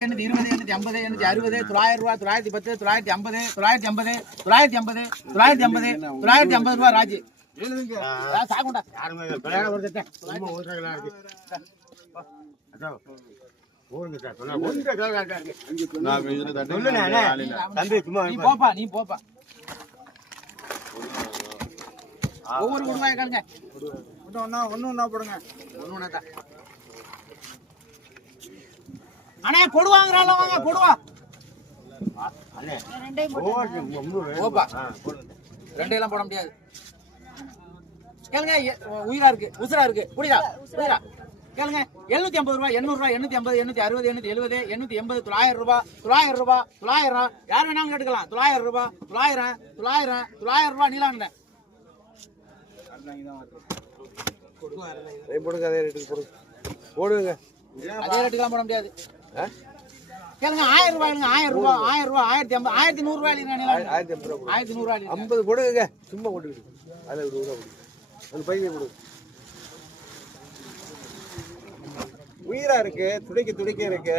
எண்ணூத்தி இருபது எண்ணூத்தி ஐம்பது எண்ணூத்தி அறுபது தொள்ளாயிரம் ரூபாய் தொள்ளாயிரத்தி பத்து தொள்ளாயிரத்தி ஐம்பது தொள்ளாயிரத்தி ஐம்பது தொள்ளாயிரத்தி ஐம்பது தொள்ளாயிரத்தி ஐம்பது தொள்ளாயிரத்தி ஐம்பது ரூபாய் ராஜு. அதான். சாகுண்டா நீ போப்பா நீ போப்பா. ஒவ்வொரு ஒண்ணா போடுங்க. தான் அண்ணே கொடு வாங்குறாள் வாங்க கொடுவா போப்பா ரெண்டையெல்லாம் போட முடியாது. கேளுங்க உயிரா இருக்கு உசுரா இருக்கு. புரியுதா? புரியுதா? கேளுங்க எழுநூத்தி ஐம்பது ரூபாய் எண்ணூறு ரூபாய் எண்ணூத்தி ஐம்பது எண்ணூத்தி அறுபது எண்ணூத்தி எழுபது எண்ணூத்தி எண்பது தொள்ளாயிரம் ரூபாய் தொள்ளாயிரம் ரூபாய் தொள்ளாயிரம் யார் வேணாலும் கேட்டுக்கலாம். தொள்ளாயிரம் ரூபாய் தொள்ளாயிரம் தொள்ளாயிரம் தொள்ளாயிரம் ரூபாய் நீலாண்ட போடுங்க அதே ரேட்டுக்கு போடுங்க போடுங்க அதே ரேட்டுக்கெல்லாம் போட முடியாது. கேளுங்க ஆயிரம் ரூபாய்ங்க ஆயிரம் ரூபாய் ஆயிரம் ரூபாய் ஆயிரத்தி ஐம்பது ஆயிரத்தி நூறு ரூபாய் ஆயிரத்தி ஐம்பது ரூபா ஆயிரத்தி நூறு ரூபாய் ஐம்பது போடுங்க சும்மா போட்டுக்கிட்டு. அதில் ஒரு ரூபா கொடுங்க அந்த பையன் கொடுங்க உயிரா இருக்கு துடைக்க துடைக்க இருக்கு.